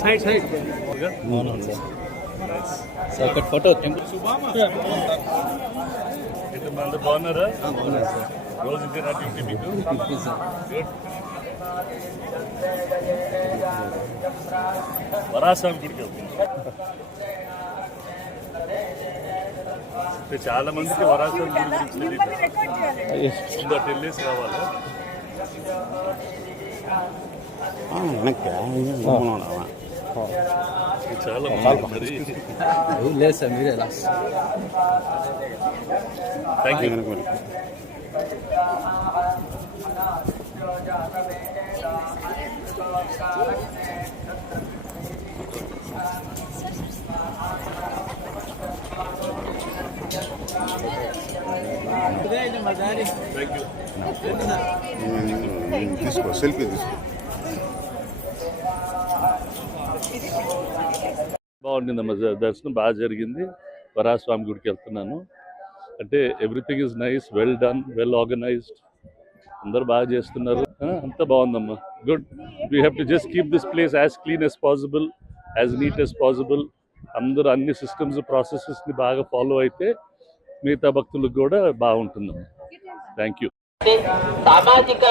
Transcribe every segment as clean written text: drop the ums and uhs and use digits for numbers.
Side side ఒక photo temple ఎంతమంది బాగున్నారా? బాగున్నారు సార్. రోజు ఇంతేనా డ్యూటీ మీకు? వరాస్వామి గుడికి వెళ్తున్నాం. చాలా మందికి వరాస్వామి గుడి గురించి తెలియదు. వెళ్ళేసి రావాలి. చాలా మరి లేదు సార్, మీరే లాస్ట్. Thank you. తీసుకో, సెల్ఫీ తీసుకో. బాగుండిందమ్మా, దర్శనం బాగా జరిగింది. వరాస్వామి గుడికి వెళ్తున్నాను. అంటే everything is nice, well done, well organised. అందరు బాగా చేస్తున్నారు. అంతా బాగుందమ్మా, good. We have to just keep this place as clean as possible, as neat as possible. అందరూ అన్ని సిస్టమ్స్, ప్రాసెసెస్ని బాగా ఫాలో అయితే మిగతా భక్తులకు కూడా ಬಾಗುಂಟುಂದು. Thank you. ಸಾಮಾಜಿಕ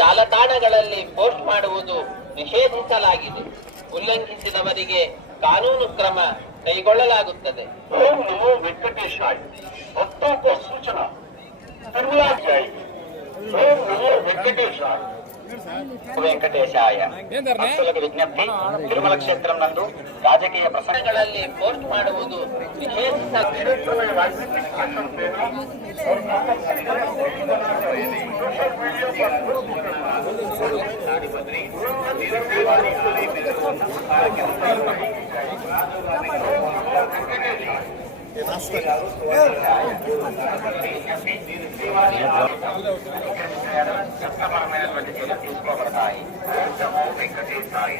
ಜಾಲತಾಣಗಳಲ್ಲಿ ಪೋಸ್ಟ್ ಮಾಡುವುದು ನಿಷೇಧಿಸಲಾಗಿದೆ. ಉಲ್ಲಂಘಿಸಿದವರಿಗೆ ಕಾನೂನು ಕ್ರಮ ಕೈಗೊಳ್ಳಲಾಗುತ್ತದೆ. ಓಂ ನಮೋ ವೆಂಕಟೇಶಾಯ. ಭಕ್ತों को सूचना तिरुमला जाएगी. ఓం నమో వెంకటేశాయ. వెంకటేశాయ. భక్తులకు విజ్ఞప్తి, తిరుమల క్షేత్రం నందు రాజకీయ ప్రసంగಗಳಲ್ಲಿ పోస్ట్ ಮಾಡುವುದು చట్టపరమైనటువంటి చర్యలు తీసుకోబడతాయి. వెంకటేశాయ.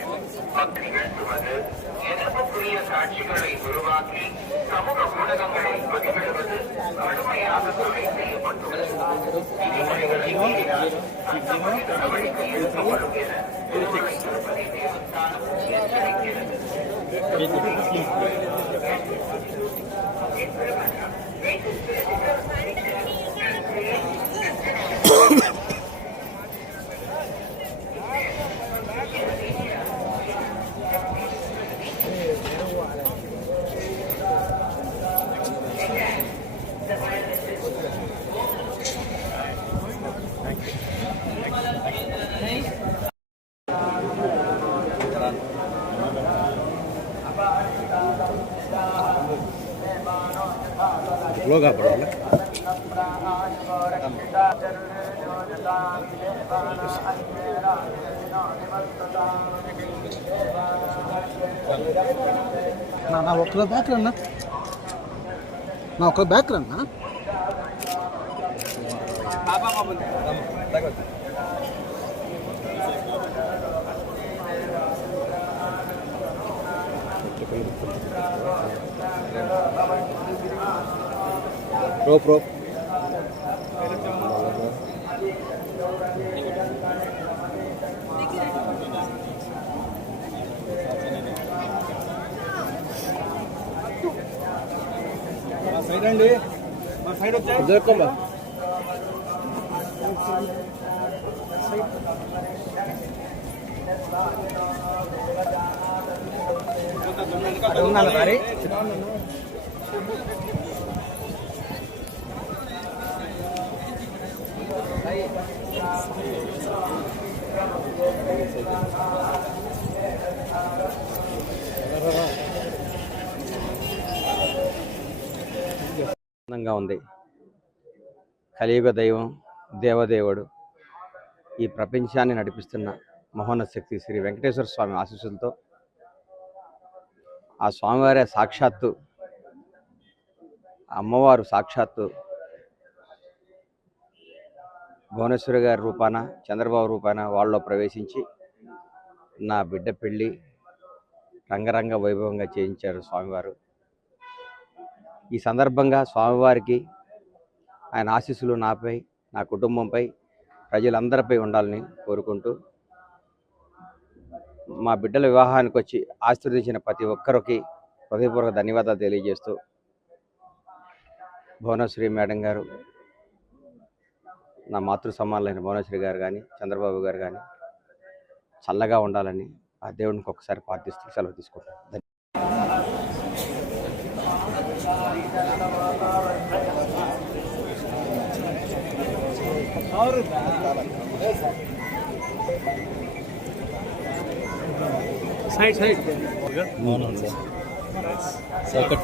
பக்தி வேண்டுவது எதிர்ப்புக்குரிய சாட்சிகளை உருவாக்கி சமூக ஊடகங்களை பதிவிடுவது கடுமையாக தடை செய்யப்பட்டுள்ளது. விதிமுறைகளை மீறினால் சட்டப்படி நடவடிக்கை எடுக்கப்படும் என திருமலை திருப்பதி தேவஸ்தானம் எச்சரிக்கிறது. लोग आप बढ़ो నా ఒక్క బ్యాక్ రన్నా, నా ఒక్క బ్యాక్ రన్నా. रोप रोप సైడ్ అండి, మా సైడ్ వచ్చాయి. ఉన్నాను మరి. ఆనందంగా ఉంది. కలియుగ దైవం, దేవదేవుడు, ఈ ప్రపంచాన్ని నడిపిస్తున్న మహోన్నత శక్తి శ్రీ వెంకటేశ్వర స్వామి ఆశీస్సులతో, ఆ స్వామివారే సాక్షాత్తు అమ్మవారు సాక్షాత్తు భువనేశ్వరి గారి రూపాన, చంద్రబాబు రూపాన వాళ్ళలో ప్రవేశించి నా బిడ్డ పెళ్ళి రంగరంగ వైభవంగా చేయించారు స్వామివారు. ఈ సందర్భంగా స్వామివారికి ఆయన ఆశీస్సులు నాపై, నా కుటుంబంపై, ప్రజలందరిపై ఉండాలని కోరుకుంటూ, మా బిడ్డల వివాహానికి వచ్చి ఆశీర్వదించిన ప్రతి ఒక్కరికి హృదయపూర్వక ధన్యవాదాలు తెలియజేస్తూ, భువనశ్రీ మేడం గారు, నా మాతృ సమానులైన భువనశ్రీ గారు కానీ, చంద్రబాబు గారు కానీ చల్లగా ఉండాలని ఆ దేవునికి ఒకసారి ప్రార్థిస్తూ సెలవు తీసుకుంటాను.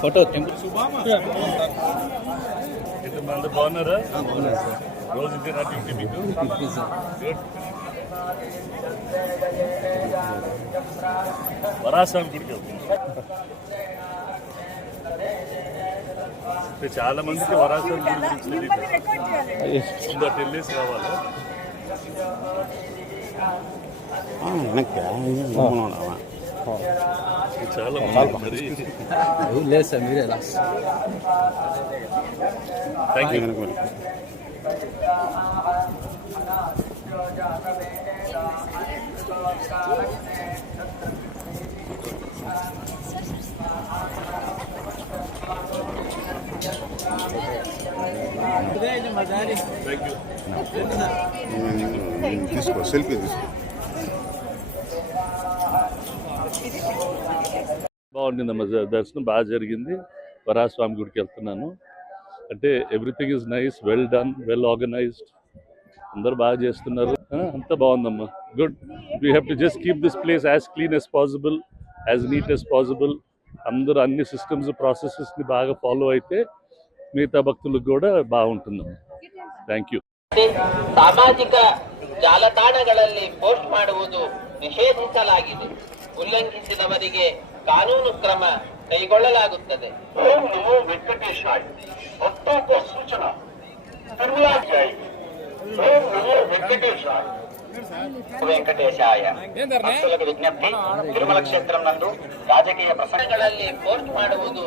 ఫోటో మంది బాగున్నారా? రోజు ఇదే డ్యూటీ మీకు? వరాస్వామి గుడికి వెళ్తుంది. చాలా మందికి వరాస్వామి గుడి గురించి తెలియదు. వెళ్ళేసి రావాలి. చాలా మంది లేదు సార్, మీరే థ్యాంక్ యూ. తీసుకో, సెల్ఫీ తీసుకో. బాగుండిందమ్మా, దర్శనం బాగా జరిగింది. వరాస్వామి గుడికి వెళ్తున్నాను. అంటే everything is nice, well done, well organised. అందరు బాగా చేస్తున్నారు. అంతా బాగుందమ్మా, good. We have to just keep this place as clean as possible, as neat as possible. అందరూ అన్ని సిస్టమ్స్, ప్రాసెసెస్ని బాగా ఫాలో అయితే మిగతా భక్తులకు కూడా బాగుంటుందమ్మా. Thank you. ಸಾಮಾಜಿಕ ಜಾಲತಾಣಗಳಲ್ಲಿ ಪೋಸ್ಟ್ ಮಾಡುವುದು ನಿಷೇಧಿಸಲಾಗಿದೆ. ಉಲ್ಲಂಘಿಸಿದವರಿಗೆ ಕಾನೂನು ಕ್ರಮ ಕೈಗೊಳ್ಳಲಾಗುತ್ತದೆ. ಓಂ ನಮೋ ವೆಂಕಟೇಶಾಯ. ಭಕ್ತೋं ಸೂಚನಾ ತಿರುಮಲ ಜಾएगी. ಓಂ ನಮೋ ವೆಂಕಟೇಶಾಯ. వెంకటేశాయ. భక్తులకు విజ్ఞప్తి, తిరుమల క్షేత్రం నందు రాజకీయ ప్రసంగాలలో పోస్ట్ ಮಾಡುವುದು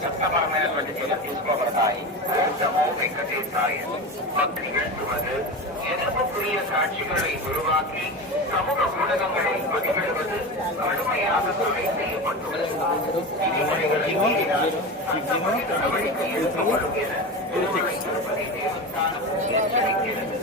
చట్టపరమైనటువంటి చర్యలు తీసుకోబడతాయి. వెంకటేశాయ. பக்தி வேண்டுவது எதிர்ப்புக்குரிய சாட்சிகளை உருவாக்கி சமூக ஊடகங்களை பதிவிடுவது கடுமையாக தடை செய்யப்பட்டுள்ளது. விதிமுறைகளை மீறினால் சட்டப்படி நடவடிக்கை எடுக்கப்படும் என திருமலை திருப்பதி தேவஸ்தானம் எச்சரிக்கிறது.